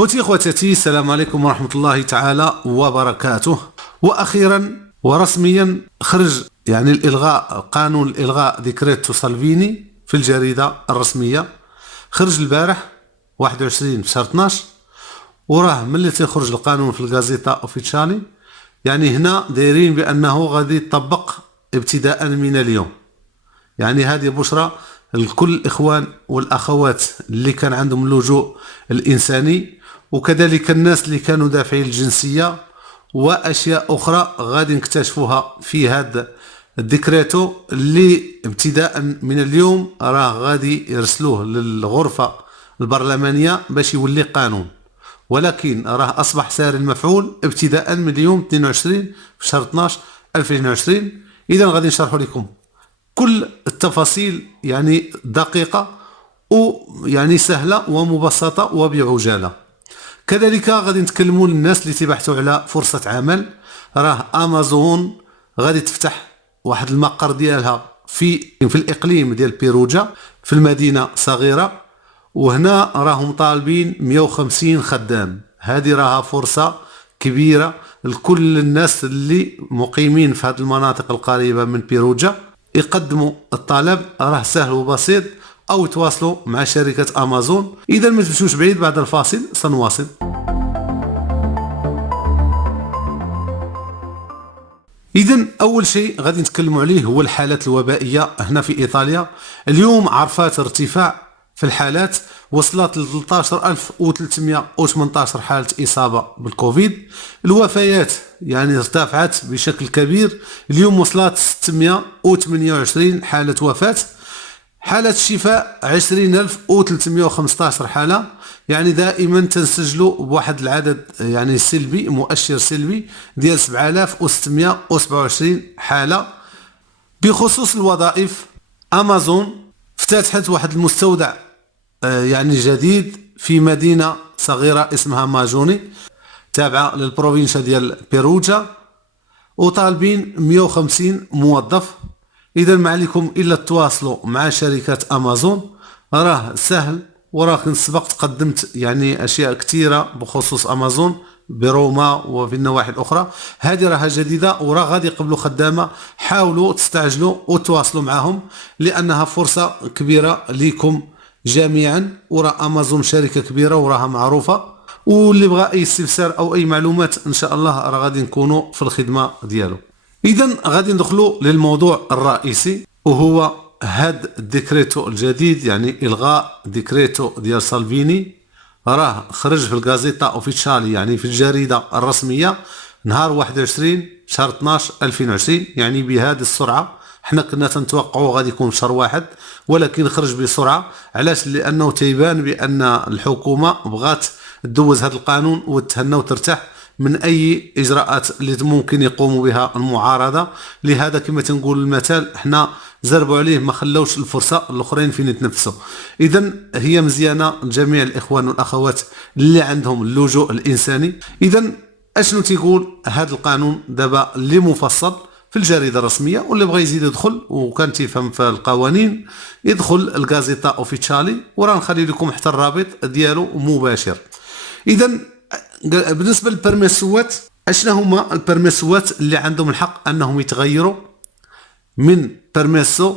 خوتي خواتاتي، السلام عليكم ورحمة الله تعالى وبركاته. وأخيرا ورسميا خرج الإلغاء، قانون الإلغاء ديكريتو سالفيني في الجريدة الرسمية. خرج البارح 21 في شهر 12، وراه ملي تيخرج القانون في الغازيتا اوفيتشالي هنا دايرين بأنه غادي يطبق ابتداء من اليوم. هذه بشرى لكل الإخوان والأخوات اللي كان عندهم اللجوء الإنساني، وكذلك الناس اللي كانوا دافعين الجنسية وأشياء أخرى غادي نكتشفوها في هذا الديكريتو اللي ابتداء من اليوم راه غادي يرسلوه للغرفة البرلمانية باش يولي قانون، ولكن راه أصبح سار المفعول ابتداء من اليوم 22 في شهر 12 2020. إذا غادي نشرح لكم كل التفاصيل دقيقة سهلة ومبسطة وبعجالة. كذلك غادي نتكلموا للناس اللي تبحثوا على فرصة عمل. راه أمازون غادي تفتح واحد المقر ديالها في الإقليم ديال بيروجا في المدينة صغيرة، وهنا راهم طالبين 150 خدام. هذه راها فرصة كبيرة لكل الناس اللي مقيمين في هذه المناطق القريبة من بيروجا. يقدموا الطلب، راه سهل وبسيط، او يتواصلوا مع شركة امازون. اذا ما تمشوش بعيد، بعد الفاصل سنواصل. اذا اول شيء غادي نتكلموا عليه هو الحالات الوبائية هنا في ايطاليا. اليوم عرفات ارتفاع في الحالات، وصلت ل 13318 حالة إصابة بالكوفيد. الوفيات ارتفعت بشكل كبير، اليوم وصلت 628 حالة وفاة. حالة الشفاء 20315 حالة. دائما تنسجلوا بواحد العدد سلبي، مؤشر سلبي ديال 7627 حالة. بخصوص الوظائف، أمازون افتتحت واحد المستودع جديد في مدينة صغيرة اسمها ماجوني تابعة للبروفينشا ديال بيروجا، وطالبين 150 موظف. إذا ما عليكم إلا تواصلوا مع شركة أمازون، راه سهل، وراك سبقت قدمت أشياء كثيرة بخصوص أمازون بروما وفي النواحي الأخرى. هذه راها جديدة وراه غادي يقبلوا خدامة. حاولوا تستعجلوا وتواصلوا معهم لأنها فرصة كبيرة لكم جميعا، وراه أمازون شركة كبيرة وراها معروفة، واللي بغى أي استفسار أو أي معلومات إن شاء الله راه غادي نكونوا في الخدمة ديالو. إذا غادي ندخلوا للموضوع الرئيسي، وهو هاد الديكريتو الجديد، إلغاء ديكريتو ديال سالفيني. راه خرج في الغازيتا اوفيتشالي في الجريدة الرسمية نهار 21 شهر 12 2020. بهذه السرعة حنا كنا تنتوقعوا غادي يكون شهر واحد، ولكن خرج بسرعة. علاش؟ لأنه تيبان بأن الحكومة بغات تدوز هذا القانون وتهنى وترتاح من أي إجراءات اللي ممكن يقوموا بها المعارضة. لهذا كما تنقول المثال، حنا زربوا عليه ما خلوش الفرصة الآخرين فين يتنفسوا. إذا هي مزيانة لجميع الإخوان والأخوات اللي عندهم اللجوء الإنساني. إذا أشنو تيقول هذا القانون دابا اللي مفصل في الجريدة الرسمية؟ واللي بغى يزيد يدخل وكان تيفهم في القوانين يدخل الغازيتا اوفيتشالي، وراه نخلي لكم حتى الرابط ديالو مباشر. إذا بالنسبة للبرميسوات، اشنا هما البرميسوات اللي عندهم الحق انهم يتغيروا من برميسو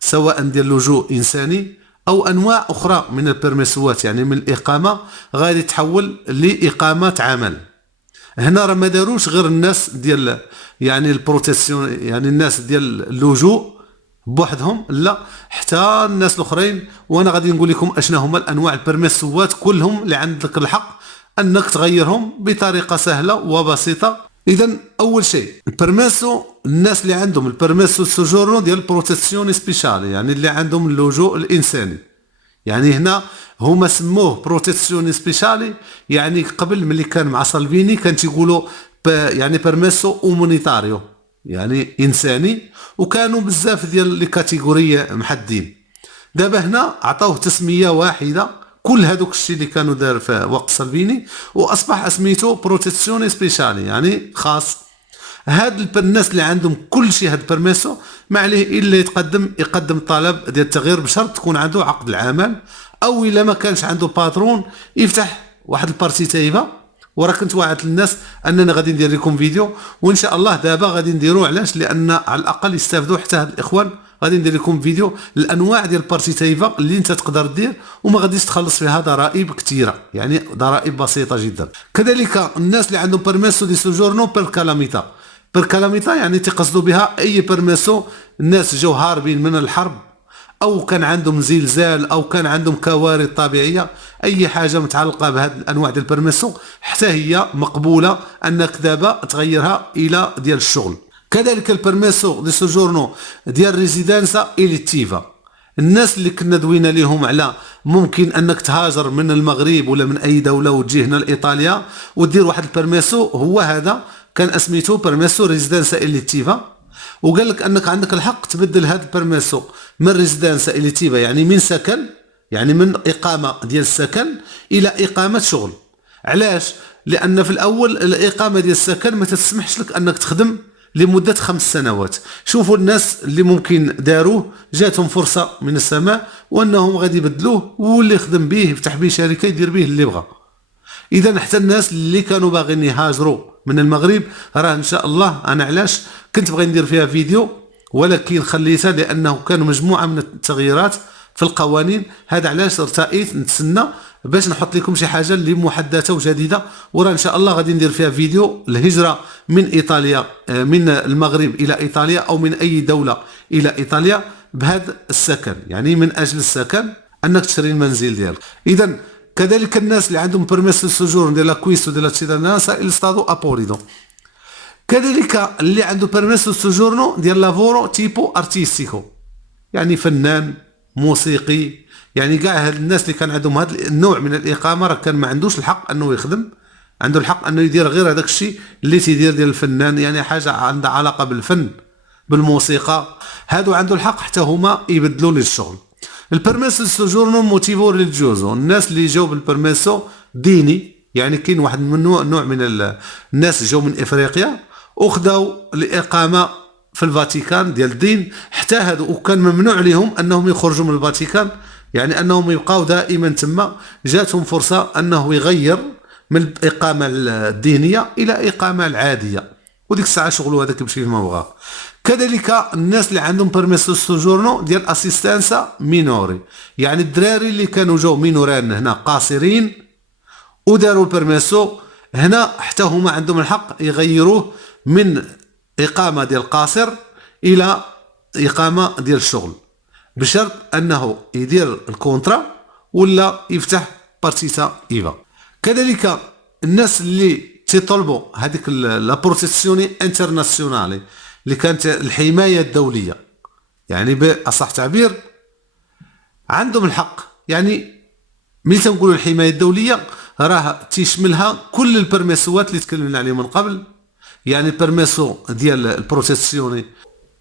سواء ديال لجوء انساني او انواع اخرى من البرميسوات، من الاقامه غادي تحول لاقامه عمل. هنا راه ما داروش غير الناس ديال البروتيسيون، الناس ديال اللجوء بوحدهم، لا حتى الناس الاخرين. وانا غادي نقول لكم اشنا هما الانواع البرميسوات كلهم اللي عندك الحق انك تغيرهم بطريقه سهله وبسيطه. اذا اول شيء البرميسو، الناس اللي عندهم البرميسو سوجورنو ديال بروتيسيون سبيشال، اللي عندهم اللجوء الانساني. هنا هما سموه بروتيسيون سبيشالي. قبل ملي كان مع سالفيني كان تيقولوا بيرميسو اومونيتاريو، انساني، وكانوا بزاف ديال لي كاتيجوري محدين. دابا هنا عطاوه تسميه واحده كل هذوك الشيء اللي كانوا دار في وقت سالفيني، واصبح اسميته بروتيسيون سبيشالي، خاص. هاد الناس اللي عندهم كل شيء هاد البرميسو ما عليه الا يقدم طلب ديال التغيير، بشرط تكون عنده عقد العمل، او الا ما كانش عنده باترون يفتح واحد البارتي تايبه، وراه كنت واعد للناس اننا غادي ندير لكم فيديو، وان شاء الله دابا غادي نديرو. علاش؟ لان على الاقل يستافدوا حتى هاد الاخوان. غادي ندير لكم فيديو الانواع ديال البارتي تايفا اللي انت تقدر دير وما غاديش تخلص فيها ضرائب كثيره، يعني ضرائب بسيطه جدا. كذلك الناس اللي عندهم بيرميسو دي سوجورنو بير كالاميتا. بير كالاميتا يعني تقصدوا بها اي بيرميسو الناس جاو هاربين من الحرب، او كان عندهم زلزال، او كان عندهم كوارث طبيعيه، اي حاجه متعلقه بهذه الانواع ديال البرميسو حتى هي مقبوله انك دابا تغيرها الى ديال الشغل. كذلك البرميسو دي سوجورنو ديال ريزيدانسا اليتيفا، الناس اللي كنا دوينا لهم على ممكن انك تهاجر من المغرب ولا من اي دوله وتجي هنا لايطاليا ودير واحد البرميسو، هو هذا كان اسميتو برميسو ريزيدانسا اليتيفا. وقال لك انك عندك الحق تبدل هذا البرميسو من ريزيدانسا اليتيفا، يعني من سكن، يعني من اقامه ديال السكن الى اقامه شغل. علاش؟ لان في الاول الاقامه ديال السكن ما تسمحش لك انك تخدم لمده 5 سنوات. شوفوا الناس اللي ممكن داروه جاتهم فرصه من السماء وانهم غادي يبدلوه، واللي يخدم به يفتح به شركه يدير به اللي بغى. اذا حتى الناس اللي كانوا باغيين يهاجروا من المغرب راه ان شاء الله، انا علاش كنت بغي ندير فيها فيديو ولكن خليتها لانه كانوا مجموعه من التغييرات في القوانين. هذا علاش ارتئيت نتسنى باش نحط لكم شي حاجه اللي محدثه وجديده، وراه ان شاء الله غادي ندير فيها فيديو الهجره من ايطاليا، من المغرب الى ايطاليا او من اي دوله الى ايطاليا بهذا السكن، يعني من اجل السكن انك تشري المنزل ديالك. اذا كذلك الناس اللي عندهم بيرميس السجور ديال لاكويستو ديال السيداناسا الستادو ابوريدو. كذلك اللي عنده بيرميس السجورنو ديال لافورو تيبو ارتيستيكو، يعني فنان موسيقي، يعني كاع هاد الناس اللي كان عندهم هذا النوع من الاقامه راه كان ما عندوش الحق انه يخدم، عنده الحق انه يدير غير هذاك الشيء اللي تيدير ديال الفنان، يعني حاجه عندها علاقه بالفن بالموسيقى، هادو عنده الحق حتى هما يبدلوا لي الشغل. البرميسو سوجورنو موتيفو ريليجيوزو، الناس اللي جاوا بالبرميسو ديني، يعني كاين واحد من نوع من الناس جاوا من افريقيا وخداو الاقامه في الفاتيكان ديال الدين، حتى هادو وكان ممنوع لهم انهم يخرجوا من الفاتيكان، يعني انهم يبقاو دائما تما. جاتهم فرصه انه يغير من الاقامه الدينيه الى اقامه العاديه، وديك الساعه شغلوا هذاك يمشي كيما بغا. كذلك الناس اللي عندهم بيرميسو سوجورنو ديال اسيستانسا مينوري، يعني الدراري اللي كانوا جاو مينوران هنا قاصرين وداروا البيرميسو هنا، حتى هما عندهم الحق يغيروه من اقامه ديال قاصر الى اقامه ديال الشغل، بشرط انه يدير الكونترا ولا يفتح بارتيتا ايفا. كذلك الناس اللي تيطلبوا هذيك لا بروتيسيوني انترناسيونالي اللي كانت الحمايه الدوليه، يعني باصح تعبير عندهم الحق. يعني ملي تنقولوا الحمايه الدوليه راه تيشملها كل البرميسوات اللي تكلمنا عليهم من قبل، يعني البرميسو ديال البروتيسيوني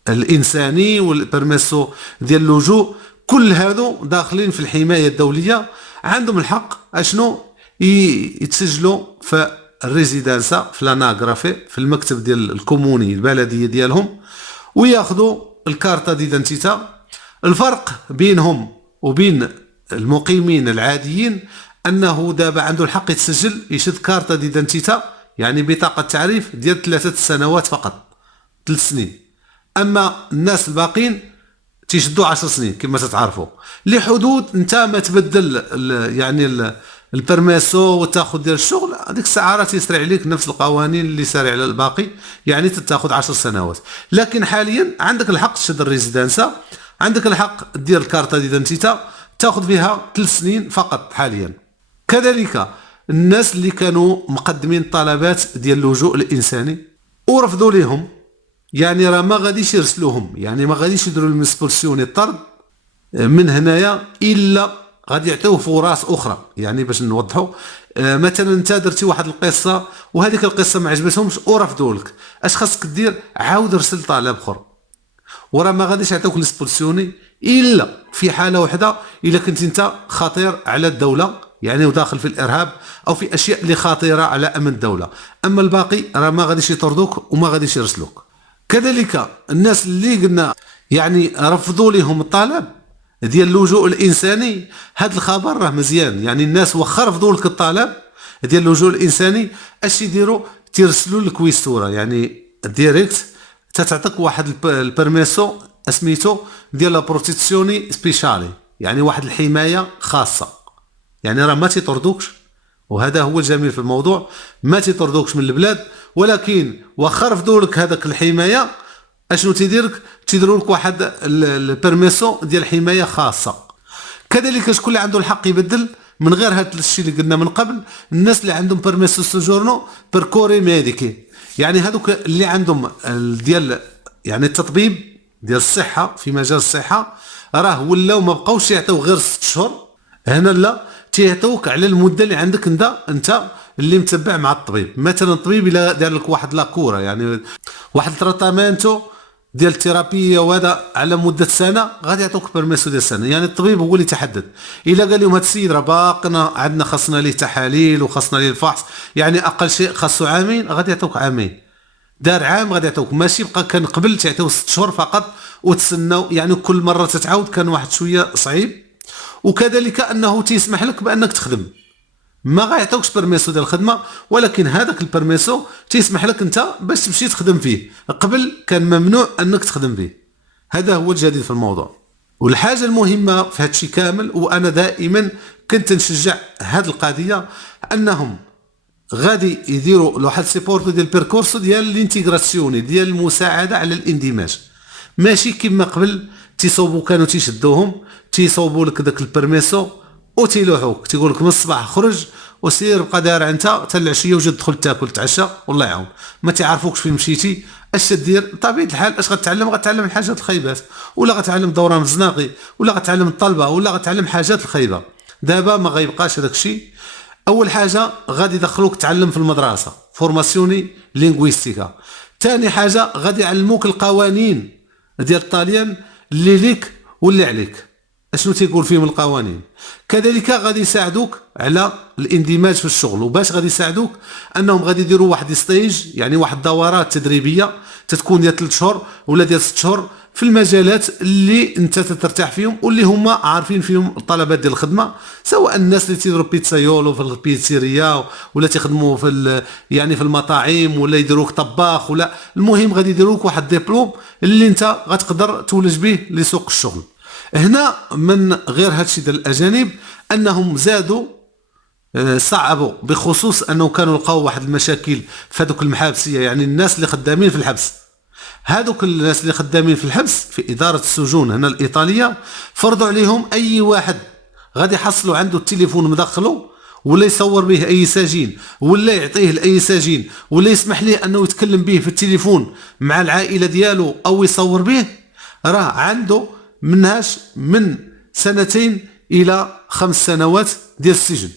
الانساني والبرميسو ديال اللجوء، كل هادو داخلين في الحمايه الدوليه. عندهم الحق اشنو؟ يتسجلوا في الريزيدانسا في لاناغرافي في المكتب ديال الكوموني البلديه ديالهم وياخذوا الكارتا ديدانتيتا. الفرق بينهم وبين المقيمين العاديين انه دابا عنده الحق يتسجل يشد كارتا ديدانتيتا، يعني بطاقه تعريف ديال 3 سنوات فقط، 3 سنين. اما الناس الباقين تيشدوا 10 سنين كما تتعرفوا، لحدود انت ما تبدل يعني البرميسو وتاخذ ديال الشغل، هذيك الساعه راه تيسرع عليك نفس القوانين اللي سارع على الباقي، يعني تاخذ 10 سنوات. لكن حاليا عندك الحق تشد الريزيدانسا، عندك الحق دير الكارتا ديدانتيتا تاخذ فيها 3 سنين فقط حاليا. كذلك الناس اللي كانوا مقدمين طلبات ديال اللجوء الانساني ورفضوا لهم، يعني راه ما غاديش يرسلوهم، يعني ما غاديش يديروا المسبولسيوني الطرد من هنايا الا غادي يعطيوه فرص اخرى. يعني باش نوضحوا، مثلا انت درتي واحد القصه وهذيك القصه ما عجبتهمش ورفضوا لك، اش خاصك دير؟ عاود ارسل طلب اخر، وراه ما غاديش يعطيوك الاسبولسيوني الا في حاله واحده، الا كنت انت خطير على الدوله، يعني وداخل في الارهاب او في اشياء اللي خطيره على امن الدوله. اما الباقي راه ما غاديش يطردوك وما غاديش يرسلوك. كذلك الناس اللي قلنا يعني رفضوا لهم الطلب ديال اللجوء الانساني، هذا الخبر راه مزيان، يعني الناس واخا رفضوا لك الطلب ديال اللجوء الانساني اش يديروا؟ تيرسلوا لك ويستوره يعني ديريكت، تتعطيك واحد البرميسو سميتو ديال لا بروتيكسيوني سبيشالي، يعني واحد الحمايه خاصه، يعني راه ما تيطردوكش. وهذا هو الجميل في الموضوع، ما تيطردوكش من البلاد، ولكن واخا رفضوا لك هذاك الحمايه اشنو تيديرك؟ تيديروا لك واحد البرميسو ديال حمايه خاصه. كذلك شكون اللي عنده الحق يبدل من غير هذا الشيء اللي قلنا من قبل؟ الناس اللي عندهم بيرميسو سوجورنو بيركوري ميديكي، يعني هذوك اللي عندهم ديال يعني التطبيب ديال الصحه في مجال الصحه، راه ولاو ما بقاوش يعطيو غير 6 شهور، هنا لا تيعطيوك على المده اللي عندك انت اللي متبع مع الطبيب. مثلا الطبيب الا دار لك واحد لاكوره يعني واحد التريتامنتو ديال الثيرابيه وهذا على مده سنه، غادي يعطوك بيرميسو ديال سنه، يعني الطبيب هو اللي تحدد. الا قال لهم هذا السيد راه باقنا عندنا خاصنا ليه تحاليل وخاصنا ليه الفحص، يعني اقل شيء خاصو عامين، غادي يعطوك عامين. دار عام غادي يعطوك، ماشي بقى كان قبل تعطيو 6 شهور فقط وتسناو، يعني كل مره تتعاود كان واحد شويه صعيب. وكذلك انه تيسمح لك بانك تخدم، ما غيعطيوكش بيرميسو ديال الخدمه، ولكن هذاك البيرميسو تيسمح لك انت باش تمشي تخدم فيه، قبل كان ممنوع انك تخدم فيه. هذا هو الجديد في الموضوع. والحاجه المهمه في هذا الشيء كامل، وانا دائما كنت نشجع هذه القضيه، انهم غادي يديروا واحد سيبورتو ديال بيركورسو ديال الانتيغراسيوني ديال المساعده على الاندماج، ماشي كما قبل تيصوبوا كانوا تيشدوهم تيصوبوا لك داك البرميسو وتيلوحوك، تيقول لك من الصباح خرج وسير بقى داير انت حتى العشيه وجد دخل تاكل تعشى والله يعاون، ما تعرفوكش فين مشيتي اش تدير. بطبيعه الحال اش غتعلم؟ غتعلم الحاجات الخايبات، ولا غتعلم دوران الزناقي، ولا غتعلم الطلبه، ولا غتعلم حاجات الخايبه. دابا ما غيبقاش هذاك الشيء. اول حاجه غادي يدخلوك تعلم في المدرسه فورماسيوني لينغويستيكا. ثاني حاجه غادي يعلموك القوانين ديال الطاليان اللي ليك واللي عليك، اشنو تيقول فيهم القوانين. كذلك غادي يساعدوك على الاندماج في الشغل. وباش غادي يساعدوك انهم غادي يديروا واحد ستيج، يعني واحد دورات تدريبيه تتكون ديال 3 شهور ولا ديال 6 شهور في المجالات اللي انت ترتاح فيهم واللي هما عارفين فيهم الطلبات ديال الخدمه، سواء الناس اللي تيديروا بيتزايولو في البيتسيريا ولا تيخدموا في يعني في المطاعم ولا يديروك طباخ، ولا المهم غادي يديروك واحد ديبلوم اللي انت غتقدر تولج به لسوق الشغل. هنا من غير هادشي ديال الاجانب انهم زادوا صعبوا، بخصوص انه كانوا لقاو واحد المشاكل في هذوك المحابسيه، يعني الناس اللي خدامين في الحبس. هذوك الناس اللي خدامين في الحبس في اداره السجون هنا الايطاليه فرضوا عليهم اي واحد غادي يحصلوا عنده التليفون مدخله ولا يصور به اي سجين ولا يعطيه لاي سجين ولا يسمح ليه انه يتكلم به في التليفون مع العائله ديالو او يصور به، راه عنده منهاش من 2 الى 5 سنوات ديال السجن.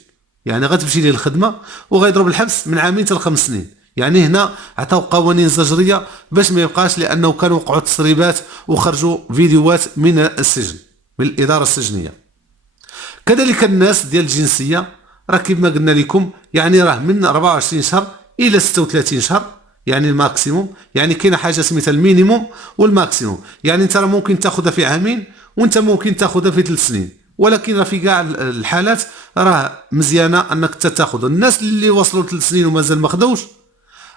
يعني غتمشي ليه الخدمه وغيضرب الحبس من 2 حتى 5 سنين. يعني هنا عطاو قوانين زجريه باش ما يبقاش، لانه كانوا وقعوا تسريبات وخرجوا فيديوهات من السجن من الاداره السجنيه. كذلك الناس ديال الجنسيه راه كما قلنا لكم، يعني راه من 24 شهر الى 36 شهر يعني الماكسيموم، يعني كاينه حاجه سميتها المينيموم والماكسيموم. يعني انت راه ممكن تاخذها في 2 عام وانت ممكن تاخذها في 3 سنين، ولكن راه في كاع الحالات راه مزيانه انك تاخذ. الناس اللي وصلوا 3 سنين ومازال ما خداوش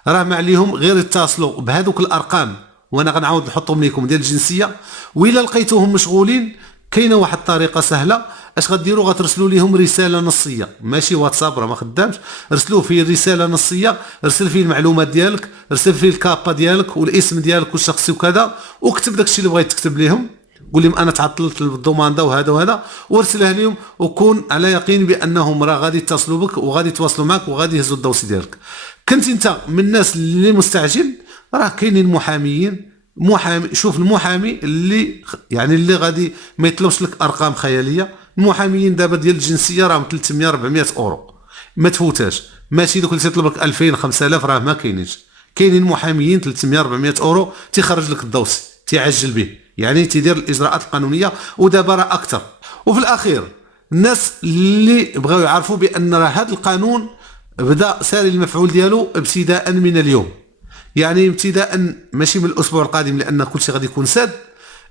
راه ما عليهم غير يتصلوا بهذوك الارقام، وانا غنعاود نحطهم لكم ديال الجنسيه. والا لقيتوهم مشغولين كاينه واحد الطريقه سهله، اش غديروا؟ غترسلوا لهم رساله نصيه، ماشي واتساب راه ما خدامش، رسلوه فيه رساله نصيه، ارسل فيه المعلومات ديالك، ارسل فيه الكابا ديالك والاسم ديالك والشخصي وكذا، وكتب داكشي اللي بغيت تكتب لهم، قول لهم انا تعطلت الدوماندا وهذا وهذا، وارسلها لهم وكون على يقين بانهم راه غادي يتصلوا بك وغادي يتواصلوا معك وغادي يهزوا الدوسي ديالك. كنت انت من الناس اللي مستعجل، راه كاينين محاميين. شوف المحامي اللي يعني اللي غادي ما يطلبش لك ارقام خياليه. المحاميين دابا ديال الجنسيه راهم 300 400 اورو ما تفوتاش، ماشي دوك اللي تيطلب لك 2000 5000 راه ما كاينينش. كاينين محاميين 300 400 اورو تيخرج لك الدوسي تيعجل به، يعني تيدير الاجراءات القانونيه، ودابا راه اكثر. وفي الاخير الناس اللي بغاو يعرفوا بان راه هذا القانون بدا ساري المفعول ديالو ابتداء من اليوم، يعني ابتداء ماشي من الاسبوع القادم لان كل شيء غادي يكون ساد،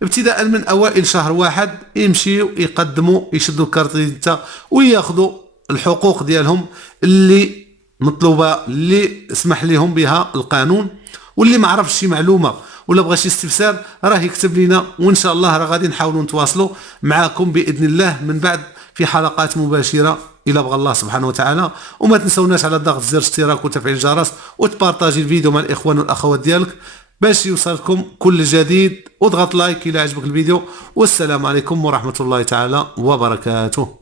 ابتداء من اوائل شهر 1 يمشيو يقدموا يشدوا الكارتيتا وياخذوا الحقوق ديالهم اللي مطلوبة اللي اسمح لهم بها القانون، واللي ما عرفش شي معلومة ولا بغى شي استفسار راه يكتب لنا، وان شاء الله راه غادي نحاولوا نتواصلوا معكم باذن الله من بعد في حلقات مباشرة الى بغى الله سبحانه وتعالى. وما تنسوناش على ضغط زر اشتراك وتفعيل الجرس وتبارطاجي الفيديو مع الاخوان والاخوات ديالك باش يوصلكم كل جديد، واضغط لايك الى عجبك الفيديو. والسلام عليكم ورحمة الله تعالى وبركاته.